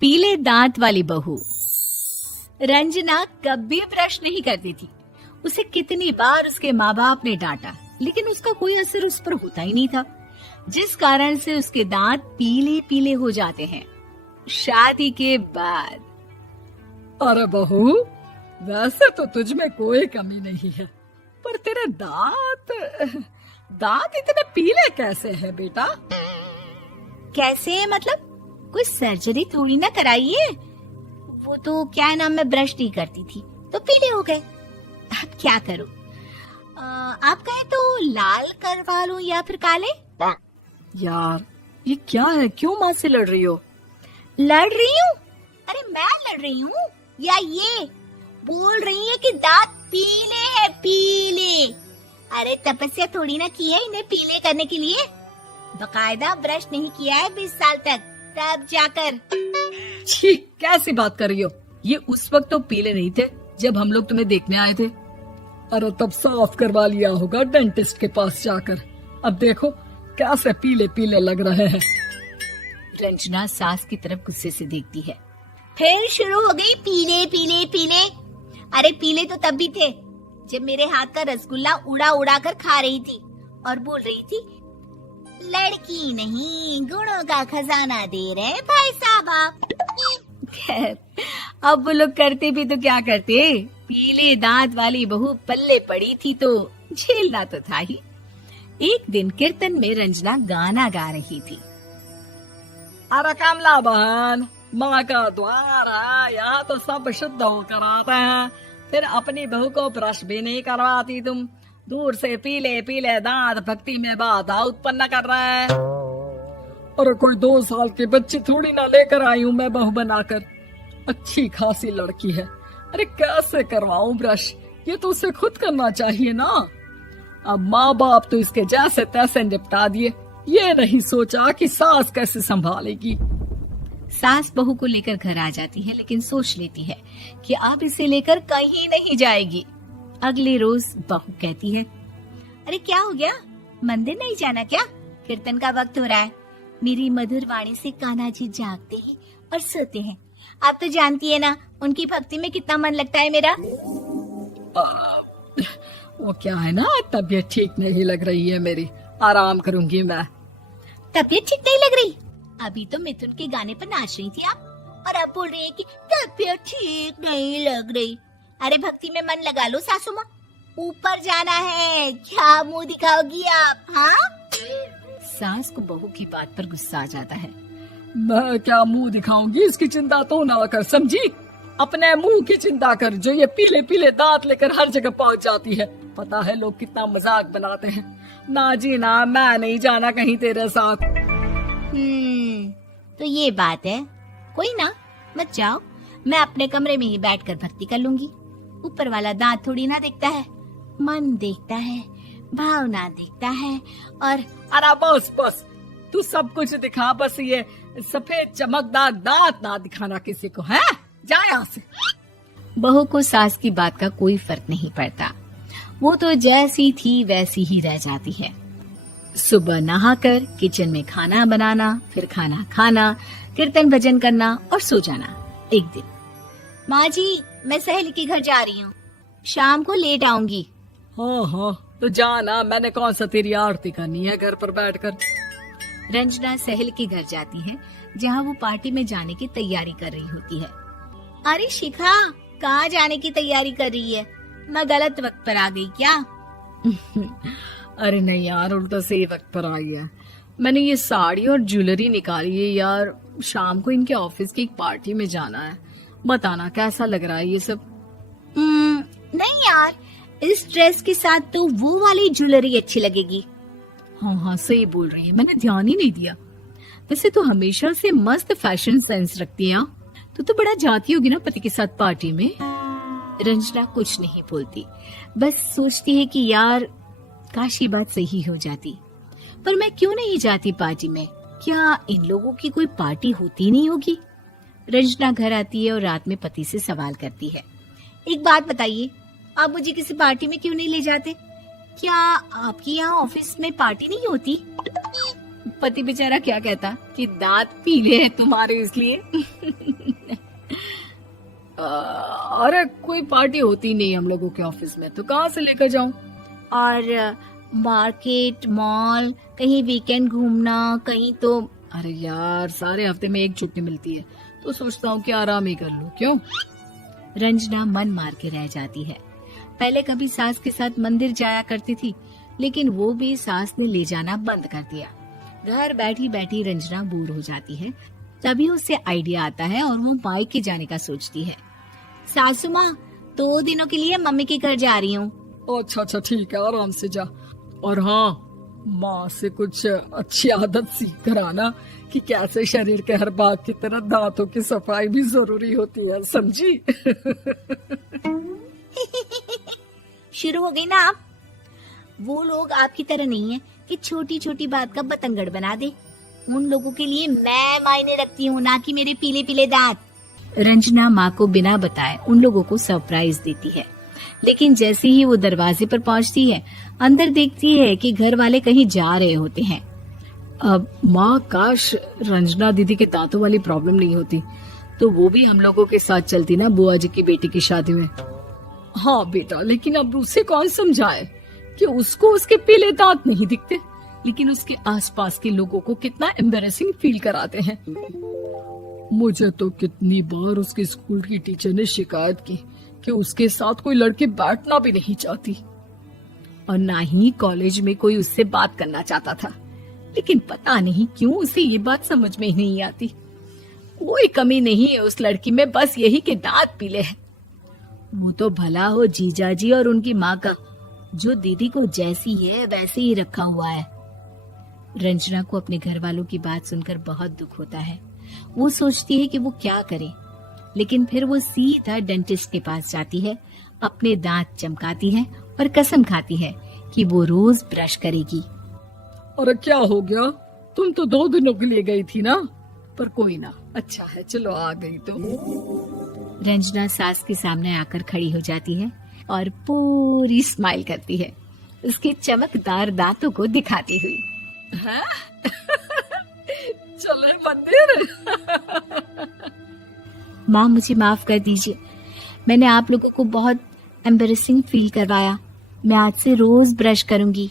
पीले दांत वाली बहू। रंजना कभी ब्रश नहीं करती थी। उसे कितनी बार उसके माँ बाप ने डांटा, लेकिन उसका कोई असर उस पर होता ही नहीं था, जिस कारण से उसके दांत पीले पीले हो जाते हैं। शादी के बाद अरे बहू, वैसे तो तुझ में कोई कमी नहीं है, पर तेरे दांत इतने पीले कैसे हैं बेटा? कैसे मतलब? कोई सर्जरी थोड़ी ना कराइए। वो तो क्या नाम, मैं ब्रश नहीं करती थी तो पीले हो गए। अब क्या करूं? आप कहें तो लाल करवा लूं या फिर काले? यार ये क्या है, क्यों माँ से लड़ रही हो? लड़ रही हूँ? अरे मैं लड़ रही हूँ या ये बोल रही है कि दांत पीले हैं, पीले। अरे तपस्या थोड़ी ना की है इन्हें पीले करने के लिए। बकायदा ब्रश नहीं किया है 20 साल तक, तब जाकर। छी, कैसी बात कर रही हो? ये उस वक्त तो पीले नहीं थे जब हम लोग तुम्हें देखने आए थे। अरे तब साफ करवा लिया होगा डेंटिस्ट के पास जाकर। अब देखो कैसे पीले पीले लग रहे हैं। रंजना सास की तरफ गुस्से से देखती है। फिर शुरू हो गई पीले पीले पीले। अरे पीले तो तब भी थे जब मेरे हाथ का रसगुल्ला उड़ा उड़ा कर खा रही थी और बोल रही थी, लड़की नहीं गुणों का खजाना दे रहे भाई साहब आप। खैर, अब वो लोग करते भी तो क्या करते, पीले दांत वाली बहू पल्ले पड़ी थी तो झेलना तो था ही। एक दिन कीर्तन में रंजना गाना गा रही थी। अरे कमला बहन, माँ का द्वार है, यहाँ तो सब शुद्ध होकर आते हैं, फिर अपनी बहू को ब्रश भी नहीं करवाती तुम। दूर से पीले पीले दांत भक्ति में बाधा उत्पन्न कर रहे हैं। अरे कोई 2 साल की बच्ची थोड़ी ना लेकर आई हूँ मैं बहू बनाकर। अच्छी खासी लड़की है, अरे कैसे करवाऊं ब्रश? ये तो उसे खुद करना चाहिए ना। अब माँ बाप तो इसके जैसे तैसे निपटा दिए, ये नहीं सोचा कि सास कैसे संभालेगी। सास बहू को लेकर घर आ जाती है, लेकिन सोच लेती है कि अब इसे लेकर कहीं नहीं जाएगी। अगले रोज बहू कहती है, अरे क्या हो गया, मंदिर नहीं जाना क्या? कीर्तन का वक्त हो रहा है। मेरी मधुर वाणी से कान्हा जी जागते हैं और सोते हैं। आप तो जानती है ना उनकी भक्ति में कितना मन लगता है मेरा। वो क्या है ना, तबीयत ठीक नहीं लग रही है मेरी, आराम करूंगी मैं। तबीयत ठीक नहीं लग रही? अभी तो मिथुन के गाने पर नाच रही थी आप, और अब बोल रही है कि तबीयत ठीक नहीं लग रही। अरे भक्ति में मन लगा लो सासू माँ, ऊपर जाना है, क्या मुंह दिखाओगी आप? हाँ? सास को बहू की बात पर गुस्सा आ जाता है। मैं क्या मुंह दिखाऊंगी, इसकी चिंता तो ना कर, समझी? अपने मुंह की चिंता कर, जो ये पीले पीले दांत लेकर हर जगह पहुंच जाती है। पता है लोग कितना मजाक बनाते हैं। ना जी ना, मैं नहीं जाना कहीं तेरे साथ। तो ये बात है, कोई ना, मत जाओ, मैं अपने कमरे में ही बैठकर भक्ति कर लूंगी। ऊपर वाला दांत थोड़ी ना देखता है, मन देखता है, भावना देखता है। और अरे बस बस, तू सब कुछ दिखा, बस ये सफेद चमकदार दांत ना दिखाना किसी को, है? जा यहाँ से। बहू को सास की बात का कोई फर्क नहीं पड़ता, वो तो जैसी थी वैसी ही रह जाती है। सुबह नहाकर किचन में खाना बनाना, फिर खाना खाना, कीर्तन भजन करना और सो जाना। एक दिन, माँ जी मैं सहेली के घर जा रही हूँ, शाम को लेट आऊंगी। हाँ हाँ तो जाना, मैंने कौन सा तेरी आरती करनी है घर पर बैठकर। रंजना सहेली के घर जाती है, जहाँ वो पार्टी में जाने की तैयारी कर रही होती है। अरे शिखा, कहाँ जाने की तैयारी कर रही है? मैं गलत वक्त पर आ गई क्या? अरे नहीं यार, उल्टा सही वक्त पर आई है। मैंने ये साड़ी और ज्वेलरी निकाली है यार, शाम को इनके ऑफिस की एक पार्टी में जाना है। बताना कैसा लग रहा है ये सब? नहीं यार, इस ड्रेस के साथ तो वो वाली ज्वेलरी अच्छी लगेगी। हाँ हाँ सही बोल रही है, मैंने ध्यान ही नहीं दिया। वैसे तो हमेशा से मस्त फैशन सेंस रखती है। तो बड़ा जाती होगी ना पति के साथ पार्टी में। रंजना कुछ नहीं बोलती, बस सोचती है कि यार काश ये बात सही हो जाती, पर मैं क्यों नहीं जाती पार्टी में? क्या इन लोगों की कोई पार्टी होती नहीं होगी? रंजना घर आती है और रात में पति से सवाल करती है, एक बात बताइए, आप मुझे किसी पार्टी में क्यों नहीं ले जाते? क्या आपकी यहाँ ऑफिस में पार्टी नहीं होती? पति बेचारा क्या कहता कि दांत पीले हैं तुम्हारे इसलिए। अरे कोई पार्टी होती नहीं हम लोगों के ऑफिस में, तो कहाँ से लेकर जाऊं? और मार्केट, मॉल, कहीं वीकेंड घूमना, कहीं तो। अरे यार, सारे हफ्ते में एक छुट्टी मिलती है, तो सोचता हूँ कि आराम ही कर लूं। क्यों? रंजना मन मार के रह जाती है। पहले कभी सास के साथ मंदिर जाया करती थी, लेकिन वो भी सास ने ले जाना बंद कर दिया। घर बैठी बैठी रंजना बोर हो जाती है। तभी उसे आइडिया आता है और वो मायके जाने का सोचती है। सासू माँ, 2 दिनों के लिए मम्मी के घर जा रही हूँ। अच्छा अच्छा ठीक है, आराम से जा। और हाँ, माँ से कुछ अच्छी आदत सीख कर आना कि कैसे शरीर के हर भाग की तरह दांतों की सफाई भी जरूरी होती है, समझी? शुरू हो गई ना आप। वो लोग आपकी तरह नहीं है कि छोटी छोटी बात का बतंगड़ बना दे। उन लोगों के लिए मैं मायने रखती हूँ, ना कि मेरे पीले पीले दांत। रंजना माँ को बिना बताए उन लोगों को सरप्राइज देती है, लेकिन जैसे ही वो दरवाजे पर पहुँचती है, अंदर देखती है कि घर वाले कहीं जा रहे होते हैं। अब माँ, काश रंजना दीदी के दांतों वाली प्रॉब्लम नहीं होती, तो वो भी हम लोगों के साथ चलती ना बुआ जी की बेटी की शादी में। हाँ बेटा, लेकिन अब उसे कौन समझाए कि उसको उसके पीले दांत नहीं दिखते, लेकिन उसके आसपास के लोगों को कितना एम्बैरेसिंग फील कराते हैं। मुझे तो कितनी बार उसके स्कूल की टीचर ने शिकायत की कि उसके साथ कोई लड़की बैठना भी नहीं चाहती, और ना ही कॉलेज में कोई उससे बात करना चाहता था। लेकिन पता नहीं क्यों उसे ये बात समझ में ही नहीं आती। कोई कमी नहीं है उस लड़की में, बस यही कि दांत पीले हैं। वो तो भला हो जीजा जी और उनकी माँ का, जो दीदी को जैसी है वैसे ही रखा हुआ है। रंजना को अपने घर वालों की बात सुनकर बहुत दुख होता है। वो सोचती है कि वो क्या करे, लेकिन फिर वो सीधा डेंटिस्ट के पास जाती है, अपने दांत चमकाती है और कसम खाती है कि वो रोज ब्रश करेगी। अरे क्या हो गया? तुम तो 2 दिनों के लिए गई थी ना, पर कोई ना, अच्छा है, चलो आ गई तो। रंजना सास के सामने आकर खड़ी हो जाती है और पूरी स्माइल करती है, उसके चमकदार दांतों को दिखाती हुई। हैं? चले मंदिर। माँ, मुझे माफ कर दीजिए, मैंने आप लोगों को बहुत एम्बैरेसिंग फील करवाया। मैं आज से रोज ब्रश करूंगी।